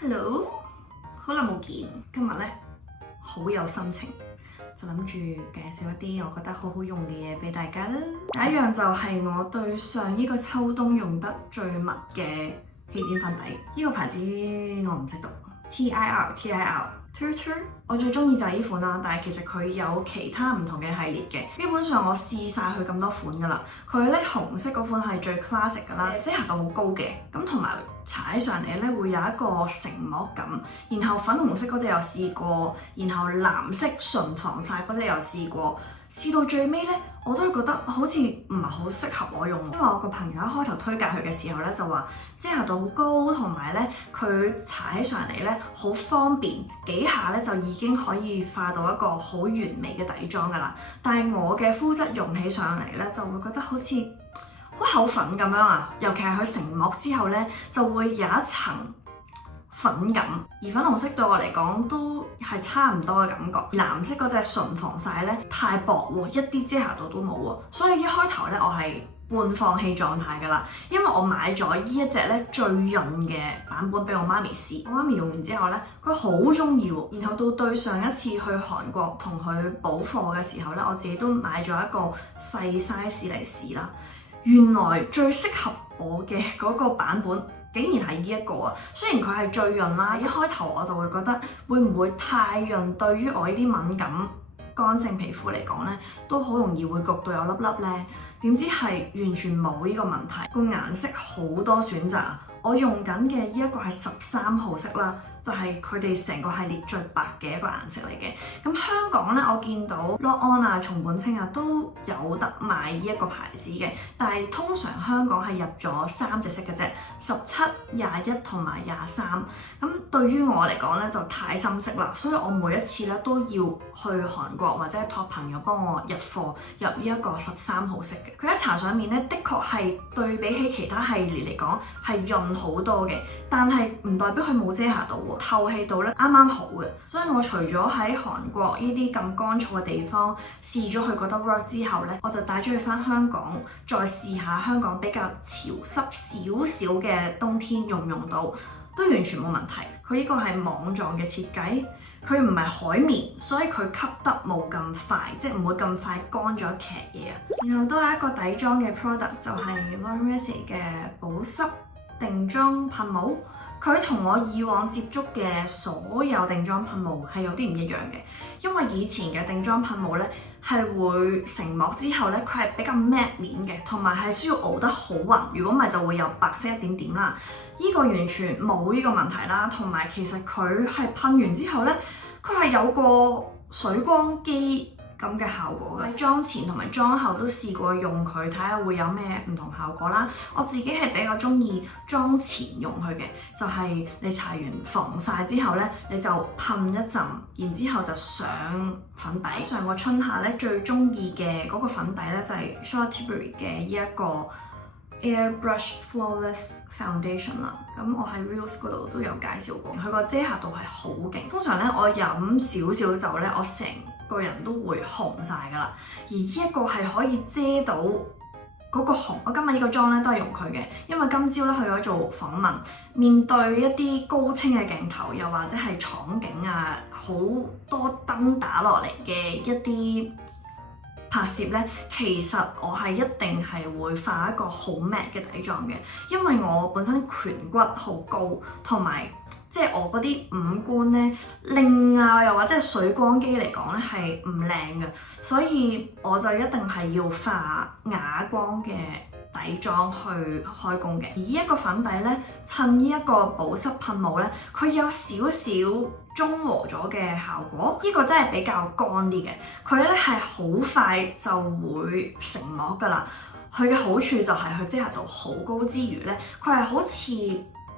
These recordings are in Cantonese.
Hello，好耐冇見，今日咧好有心情，就諗住介紹一啲我覺得好好用嘅嘢俾大家啦。第一樣就係我對上呢個秋冬用得最密嘅氣墊粉底，呢個牌子我唔識讀 TIR。我最中意就係呢款啦，但係其實佢有其他唔同嘅系列嘅，基本上我試晒佢咁多款噶啦。佢咧紅色嗰款係最 classic 噶啦，遮瑕度好高嘅，咁同埋踩上嚟咧會有一個成膜感。然後粉紅色嗰隻又試過，然後藍色純防曬嗰隻又試過。試到最尾咧，我都覺得好似唔係好適合我用，因為我個朋友一開頭推介佢嘅時候咧就話遮瑕度好高，同埋咧佢踩上嚟咧好方便，幾下咧就已經可以化到一個好完美嘅底妝噶啦。但係我嘅膚質用起上嚟咧就會覺得好似好厚粉咁樣啊，尤其係佢成膜之後咧就會有一層粉感，而粉紅色對我嚟講都係差唔多嘅感覺。藍色嗰隻純防曬咧太薄喎，一啲遮瑕度都冇喎，所以一開頭咧我係半放棄狀態㗎啦。因為我買咗呢一隻咧最潤嘅版本俾我媽咪試，我媽咪用完之後咧佢好中意喎。然後到對上一次去韓國同佢補貨嘅時候咧，我自己都買咗一個細 size 嚟試啦。原來最適合我嘅嗰個版本竟然係呢一個啊！雖然佢係最潤啦，一開頭我就會覺得會唔會太潤，對於我呢啲敏感乾性皮膚嚟講咧，都好容易會焗到有粒粒咧。點知係完全冇呢個問題，個顏色好多選擇。我用緊嘅呢一個係13號色啦，就係佢哋成個系列最白嘅一個顏色嚟嘅。咁香港咧，我見到 Rock On 啊、松本清啊都有得賣呢一個牌子嘅，但係通常香港係入咗3隻色嘅啫，17、21同埋23。咁對於我嚟講咧就太深色啦，所以我每一次咧都要去韓國或者係託朋友幫我入貨入呢一個13號色嘅。佢喺搽上面咧，的確係對比起其他系列嚟講係潤好多嘅，但係唔代表佢冇遮瑕度喎，透氣度咧啱啱好嘅。所以我除咗喺韓國呢啲咁乾燥嘅地方試咗佢覺得 work 之後咧，我就帶咗佢翻香港再試下香港比較潮濕少少嘅冬天用唔用到，都完全冇問題。佢呢個係網狀嘅設計，佢唔係海綿，所以佢吸得冇咁快，即係唔會咁快乾咗一劇嘢啊。然後都係一個底妝嘅 product， 就係 Laura Mercier 嘅保濕定妝噴霧。佢同我以往接觸嘅所有定妝噴霧係有啲唔一樣嘅，因為以前嘅定妝噴霧咧係會成膜之後咧，佢係比較 matte 面嘅，同埋係需要熬得好勻，如果唔係就會有白色一點點啦。呢個完全冇呢個問題啦，同埋其實佢係噴完之後咧，佢係有個水光肌咁嘅效果嘅。喺妝前同埋妝後都試過用佢，睇下會有咩唔同效果啦。我自己係比較中意妝前用佢嘅，就係你搽完防曬之後咧，你就噴一陣，然之後就上粉底。上個春夏咧最中意嘅嗰個粉底咧就係 Charlotte Tilbury 嘅呢一個 Airbrush Flawless Foundation 啦。咁我喺 Reels 嗰度都有介紹過，佢個遮瑕度係好勁。通常咧我飲少少酒咧，我成個人都會紅晒噶啦，而呢一個係可以遮到嗰個紅。我今日呢個妝咧都係用佢嘅，因為今朝咧去咗做訪問，面對一啲高清嘅鏡頭，又或者係廠景啊，好多燈打落嚟嘅一啲拍攝咧，其實我係一定係會化一個好 matte 嘅底妝嘅，因為我本身顴骨好高，同埋即係我嗰啲五官咧靚啊，又或者係水光肌嚟講咧係唔靚嘅，所以我就一定係要化啞光嘅底妝去開工嘅。而呢一個粉底咧，襯呢一個保濕噴霧咧，佢有少少中和咗嘅效果，呢個真係比較乾啲嘅。佢咧係好快就會成膜噶啦。佢嘅好處就係佢遮瑕度好高之餘咧，佢係好似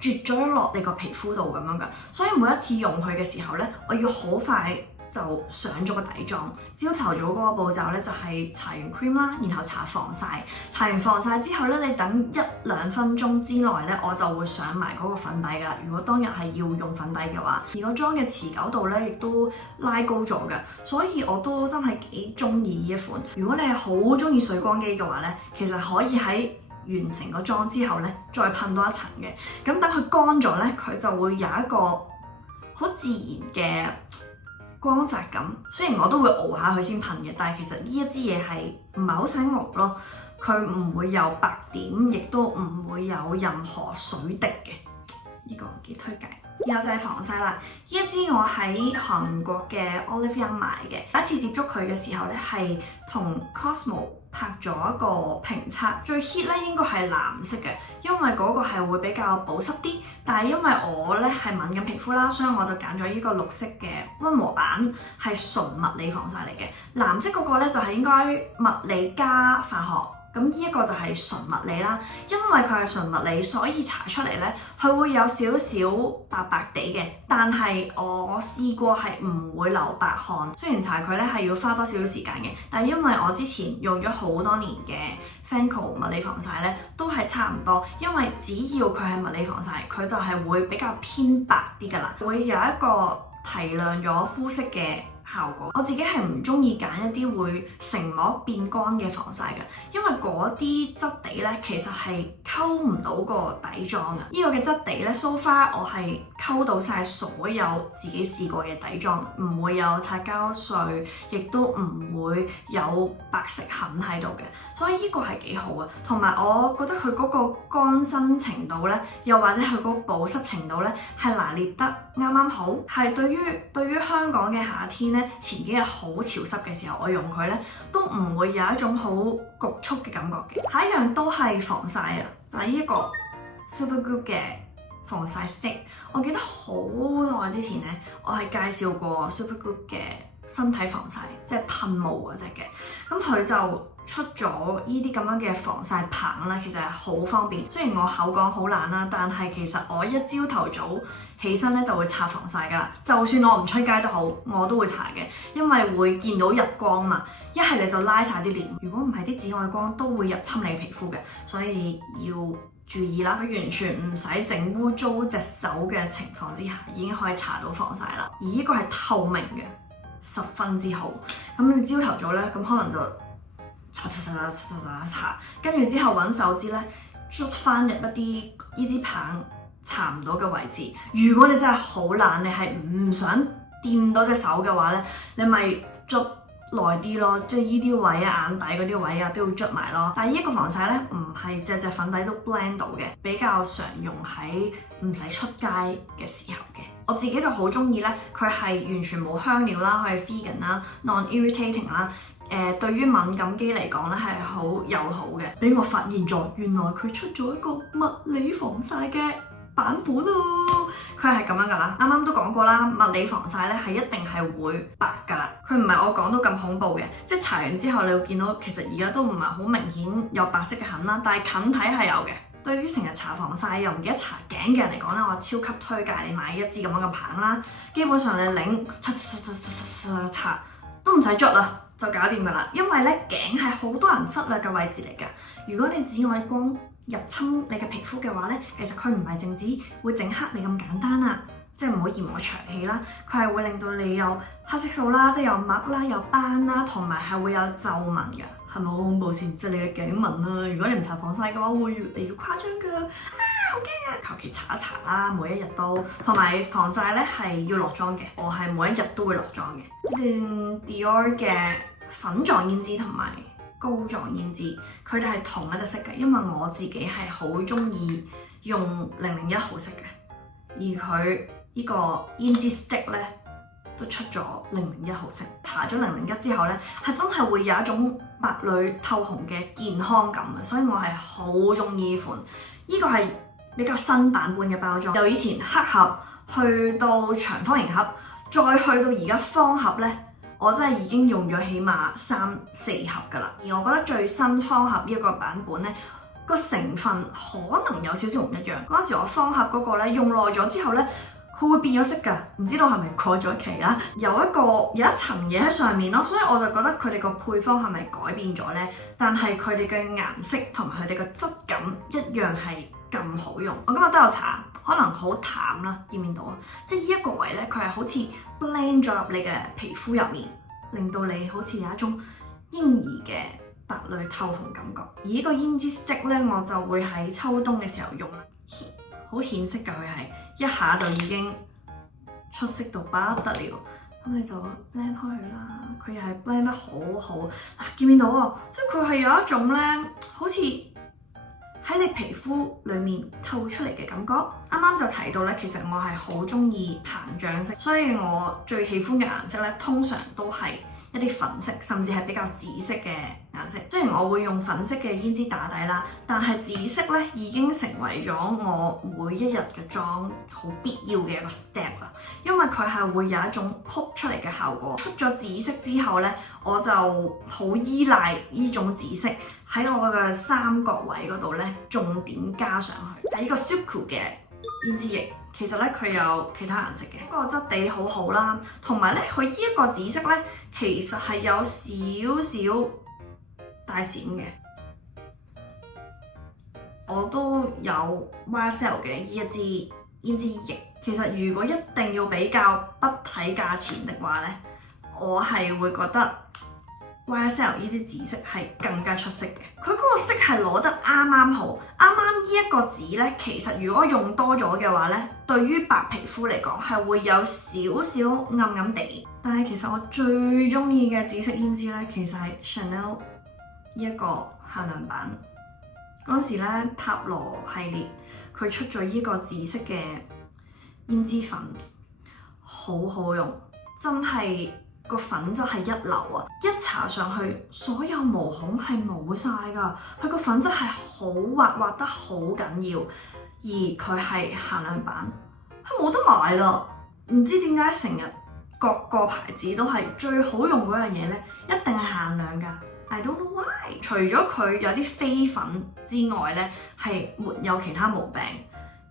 啜咗落你個皮膚度咁樣噶。所以每一次用佢嘅時候咧，我要好快就上咗個底妝。朝頭早嗰個步驟咧就係搽完 cream 啦，然後搽防曬。搽完防曬之後咧，你等1-2分鐘之內咧，我就會上埋嗰個粉底噶啦。如果當日係要用粉底嘅話，而個妝嘅持久度咧亦都拉高咗嘅，所以我都真係幾中意呢一款。如果你係好中意水光肌嘅話咧，其實可以喺完成個妝之後咧，再噴多一層嘅。咁等佢乾咗咧，佢就會有一個好自然嘅光澤感。雖然我都會熬下佢先噴嘅，但係其實呢一支嘢係唔係好使熬咯，佢唔會有白點，亦都唔會有任何水滴嘅。呢個幾推介。然後就係防曬啦，呢一支我喺韓國嘅 Olive Young 買嘅。第一次接觸佢嘅時候咧，係同 Cosmo 拍咗一個評測，最 hit 咧應該係藍色嘅，因為嗰個係會比較保濕啲。但係因為我咧係敏感皮膚啦，所以我就揀咗呢個綠色嘅溫和版，係純物理防曬嚟嘅。藍色嗰個咧就係應該物理加化學。咁呢一個就係純物理啦，因為佢係純物理，所以搽出嚟咧，佢會有少少白白地嘅。但係我試過係唔會流白汗，雖然搽佢咧係要花多少少時間嘅，但係因為我之前用咗好多年嘅 Fancl 物理防曬咧，都係差唔多。因為只要佢係物理防曬，佢就係會比較偏白啲㗎啦，會有一個提亮咗膚色嘅效果。我自己係唔中意揀一啲會成膜變乾嘅防曬嘅，因為嗰啲質地咧其實係溝唔到個底妝啊。呢個嘅質地咧 so far 我係溝到晒所有自己試過嘅底妝，唔會有擦膠碎，亦都唔會有白色痕喺度嘅，所以呢個係幾好啊。同埋我覺得佢嗰個乾身程度咧，又或者佢嗰個保濕程度咧，係拿捏得啱啱好，係對於香港嘅夏天咧，前幾日好潮濕嘅時候，我用佢咧都唔會有一種好局促嘅感覺嘅。下一樣都係防曬啊，就係呢一個 Supergoop 嘅防曬 stick。我記得好耐之前咧，我係介紹過 Supergoop 嘅身體防曬，即係噴霧嗰隻嘅。咁佢就出咗呢啲咁樣嘅防曬棒啦，其實係好方便。雖然我口講好懶啦，但係其實我一朝頭早起身咧就會搽防曬噶啦。就算我唔出街都好，我都會搽嘅，因為會見到日光嘛。一係你就拉晒啲簾，如果唔係啲紫外光都會入侵你皮膚嘅，所以要注意啦。佢完全唔使整污糟隻手嘅情況之下，已經可以搽到防曬啦。而呢個係透明嘅，十分之好。咁你朝頭早咧，咁可能就擦，跟住之後揾手指咧捽翻入一啲呢支棒搽唔到嘅位置。如果你真係好懶，你係唔想掂到隻手嘅話咧，你咪捽耐啲咯，即係依啲位啊、眼底嗰啲位啊都要捽埋咯。但係呢一個防曬咧，唔係隻粉底都 blend 到嘅，比較常用喺唔使出街嘅時候嘅。我自己就好中意咧，佢係完全冇香料啦，佢係 vegan 啦 ，non-irritating 啦。對於敏感肌嚟講咧係好友好嘅。俾我發現咗，原來佢出咗一個物理防曬嘅版本哦。佢係咁樣噶啦，啱啱都講過啦，物理防曬咧係一定係會白噶啦。佢唔係我講到咁恐怖嘅，即係搽完之後你會見到其實而家都唔係好明顯有白色嘅痕啦，但係近睇係有嘅。對於成日搽防曬又唔記得搽頸嘅人嚟講咧，我超級推介你買一支咁樣嘅棒啦。基本上你擰擦都唔使捽啦，就搞掂噶啦。因為咧頸係好多人忽略嘅位置嚟㗎。如果你紫外光入侵你嘅皮膚嘅話咧，其實佢唔係淨止會整黑你咁簡單啊，即係唔好嫌我長氣啦。佢係會令到你有黑色素啦，即係有癦啦、有斑啦，同埋係會有皺紋㗎。係咪好恐怖先？即係你嘅頸紋啊！如果你唔搽防曬嘅話，會越嚟越誇張㗎。好驚啊！求其搽一搽啦，每一日都。同埋防曬咧係要落妝嘅，我係每一日都會落妝嘅。Dior 嘅粉狀胭脂同埋膏狀胭脂，佢哋係同一隻色嘅，因為我自己係好中意用001號色嘅，而佢呢個胭脂 stick 咧都出咗001號色。搽咗001之後咧，係真係會有一種白裏透紅嘅健康感嘅，所以我係好中意呢款。呢個係比較新版本嘅包裝，由以前黑盒去到長方形盒，再去到而家方盒咧。我真係已經用咗起碼3、4盒㗎啦，而我覺得最新方盒呢一個版本咧，個成分可能有少少唔一樣。嗰陣時我方盒嗰個咧用耐咗之後咧，佢會變咗色㗎，唔知道係咪過咗期啦？有一層嘢喺上面咯，所以我就覺得佢哋個配方係咪改變咗咧？但係佢哋嘅顏色同埋佢哋嘅質感一樣係咁好用。我今日都有搽。可能好淡啦，見唔見到啊？即係呢一個位咧，佢係好似 blend 咗入你嘅皮膚入面，令到你好似有一種嬰兒嘅白裏透紅感覺。而呢個胭脂 stick 咧，我就會喺秋冬嘅時候用，好顯色㗎，佢係一下就已經出色到不得了。咁你就 blend 開佢啦，佢又係 blend 得好好。見唔見到啊？即係佢係有一種咧，好似喺你皮膚裡面透出嚟嘅感覺。啱啱就提到咧，其實我係好中意膨脹色，所以我最喜歡嘅顏色咧，通常都係一啲粉色，甚至係比較紫色嘅顏色。雖然我會用粉色嘅胭脂打底啦，但係紫色咧已經成為咗我每一日嘅妝好必要嘅一個 step 啦。因為佢係會有一種撲出嚟嘅效果。出咗紫色之後咧，我就好依賴呢種紫色喺我嘅三角位嗰度咧，重點加上去。係呢個 Suqqu 嘅胭脂液，其實咧佢有其他顏色嘅，個質地好好啦，同埋咧佢呢一個紫色咧，其實係有少少帶閃嘅。我都有 YSL 嘅呢一支胭脂液，其實如果一定要比較不睇價錢的話咧，我係會覺得 YSL 呢支紫色係更加出色嘅。佢嗰個色係攞得啱啱好，啱啱呢一個紫咧，其實如果用多咗嘅話咧，對於白皮膚嚟講係會有少少暗暗地。但係其實我最中意嘅紫色胭脂咧，其實係 Chanel 呢一個限量版。嗰陣時咧，塔羅系列佢出咗呢個紫色嘅胭脂粉，好好用，真係〜個粉質係一流啊！一搽上去，所有毛孔係冇晒㗎。佢個粉質係好滑，滑得好緊要，而佢係限量版，係冇得買啦。唔知點解成日各個牌子都係最好用嗰樣嘢咧，一定係限量㗎。I don't know why。除咗佢有啲飛粉之外咧，係沒有其他毛病。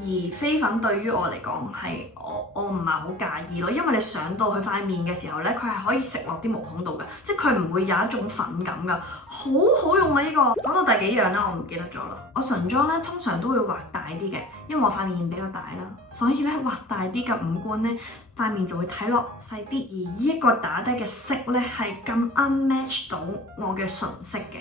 而飛粉對於我嚟講係我唔係好介意咯，因為你上到去塊面嘅時候咧，佢係可以食落啲毛孔度嘅，即係佢唔會有一種粉感噶，好好用啊！呢個講到第幾樣啦，我唔記得咗啦。我唇妝咧通常都會畫大啲嘅，因為我塊面比較大啦，所以咧畫大啲嘅五官咧，塊面就會睇落細啲。而呢一個打底嘅色咧係咁啱 match 到我嘅唇色嘅。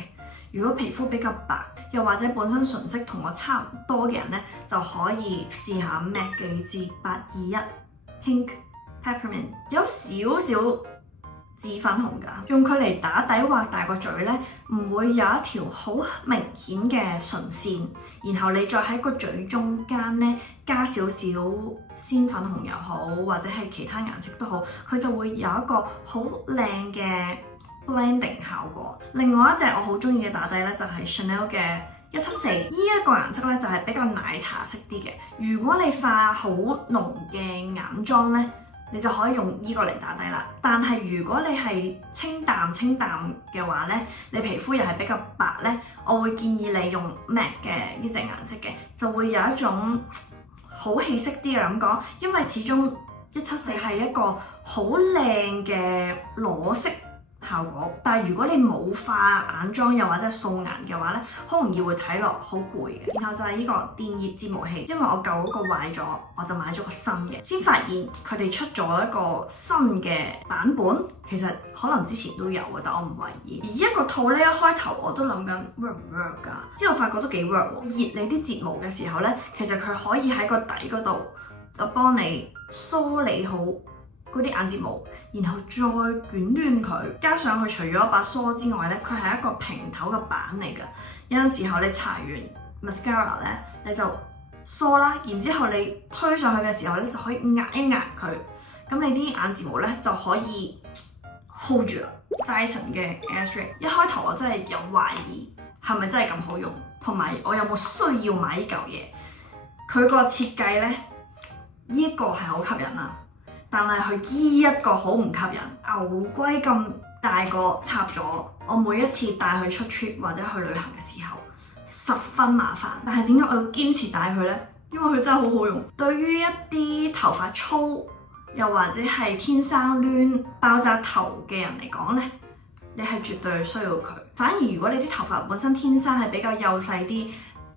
如果皮膚比較白，又或者本身唇色同我差唔多嘅人咧，就可以試下 MAC 嘅呢支821 Pink Peppermint， 有少少紫粉紅㗎。用佢嚟打底畫大個嘴咧，唔會有一條好明顯嘅唇線，然後你再喺個嘴中間咧加少少鮮粉紅又好，或者係其他顏色都好，佢就會有一個好靚嘅blending 效果。另外一隻我好中意嘅打底咧，就係 Chanel 嘅174，呢一個顏色咧就係比較奶茶色啲嘅。如果你化好濃嘅眼妝咧，你就可以用呢個嚟打底啦。但係如果你係清淡嘅話咧，你皮膚又係比較白咧，我會建議你用 MAC 嘅呢隻顏色嘅，就會有一種好氣色啲嘅感覺。因為始終174係一個好靚嘅裸色效果，但係如果你冇化眼妝又或者係素顏嘅話咧，好容易會睇落好攰嘅。然後就係呢個電熱睫毛器，因為我舊嗰個壞咗，我就買咗個新嘅。先發現佢哋出咗一個新嘅版本，其實可能之前都有嘅，但我唔為意。而呢一個套咧，一開頭我都諗緊 work 唔 work 㗎，之後發覺都幾 work 喎。熱你啲睫毛嘅時候咧，其實佢可以喺個底嗰度就幫你梳理好嗰啲眼睫毛，然後再捲亂佢，加上佢除咗一把梳之外咧，佢係一個平頭嘅板嚟㗎。有陣時候你搽完 mascara 咧，你就梳啦，然之後你推上去嘅時候咧，就可以壓一壓佢，咁你啲眼睫毛咧就可以 hold 住啦。Dyson 嘅 Airstreak 一開頭我真係有懷疑係咪真係咁好用，同埋我有冇需要買呢嚿嘢。佢個設計咧，呢一個係好吸引啊！但係佢依一個好唔吸引，牛龜咁大個插咗，我每一次帶佢出 trip 或者去旅行嘅時候，十分麻煩。但係點解我要堅持帶佢呢？因為佢真係好好用。對於一啲頭髮粗，又或者係天生攣爆炸頭嘅人嚟講呢，你係絕對需要佢。反而如果你啲頭髮本身天生係比較幼細啲，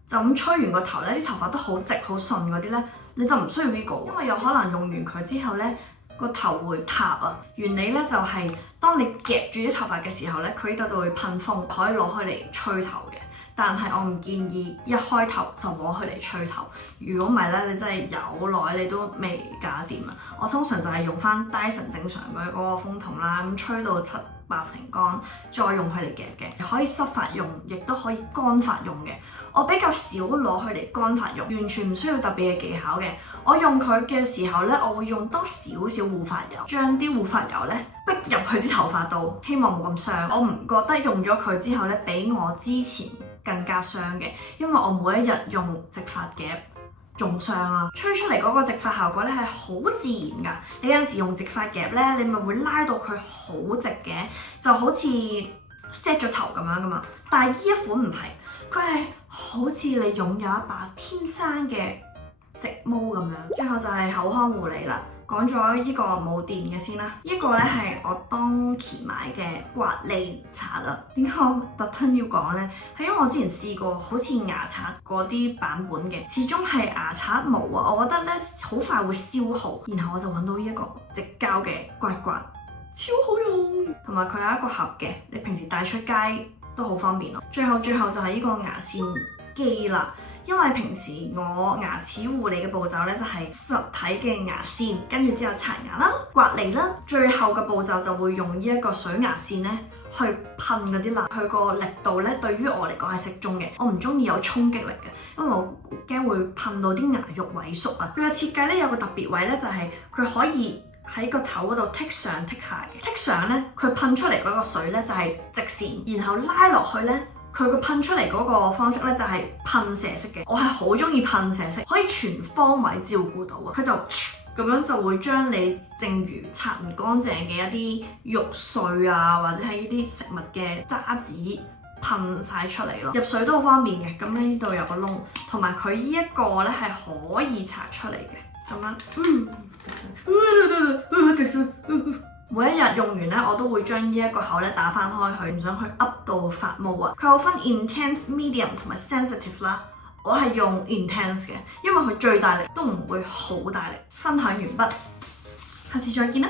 就咁吹完個頭呢，啲頭髮都好直好順嗰啲呢，你就唔需要呢個，因為有可能用完佢之後呢，個頭會塌啊。原理咧就係當你夾住啲頭髮嘅時候咧，佢呢度就會噴風，可以攞佢嚟吹頭嘅。但係我唔建議一開頭就攞佢嚟吹頭，如果唔係咧，你真係有耐你都未搞掂啊！我通常就係用翻 Dyson 正常嘅嗰個風筒啦，咁吹到7、8成乾，再用佢嚟夾嘅，可以濕髮用，亦都可以乾髮用嘅。我比較少攞佢嚟乾髮用，完全唔需要特別嘅技巧嘅。我用佢嘅時候咧，我會用多少少護髮油，將啲護髮油咧逼入去啲頭髮度，希望冇咁傷。我唔覺得用咗佢之後咧，比我之前更加傷嘅，因為我每一日用直髮夾仲傷啦。吹出嚟嗰個直髮效果咧係好自然㗎。你有陣時用直髮夾咧，你咪會拉到佢好直嘅，就好似 set 咗頭咁樣㗎嘛。但係呢一款唔係，佢係好似你擁有一把天生嘅直毛咁樣。最後就係口腔護理啦。講咗呢個冇電嘅先啦，呢個咧係我當期買嘅刮脷刷啦。點解我特登要講呢？係因為我之前試過好似牙刷嗰啲版本嘅，始終係牙刷毛啊，我覺得咧好快會消耗。然後我就揾到呢一個直膠嘅刮，超好用，同埋佢有一個盒嘅，你平時帶出街都好方便咯。最後就係呢個牙線機啦。因為平時我牙齒護理嘅步驟咧就係實體嘅牙線，跟住之後刷牙啦、刮脷啦，最後嘅步驟就會用呢一個水牙線咧去噴嗰啲蠟。佢個力度咧對於我嚟講係適中嘅，我唔中意有衝擊力嘅，因為我驚會噴到啲牙肉萎縮啊。佢嘅設計咧有個特別位咧就係佢可以喺個頭嗰度剔上剔下嘅，剔上咧佢噴出嚟嗰個水咧就係直線，然後拉落去咧。佢個噴出嚟嗰個方式咧就係噴射式嘅，我係好中意噴射式，可以全方位照顧到啊！佢就咁樣就會將你正如刷唔乾淨嘅一啲肉碎啊，或者係呢啲食物嘅渣子噴晒出嚟咯。入水都好方便嘅，咁咧呢度有個窿，同埋佢呢一個咧係可以刷出嚟嘅，咁樣。每一日用完咧，我都會將呢一個口咧打翻開佢，唔想去噏到髮毛啊。佢有分 intense、medium 同埋 sensitive 啦，我係用 intense 嘅，因為佢最大力都唔會好大力。分享完畢，下次再見啦。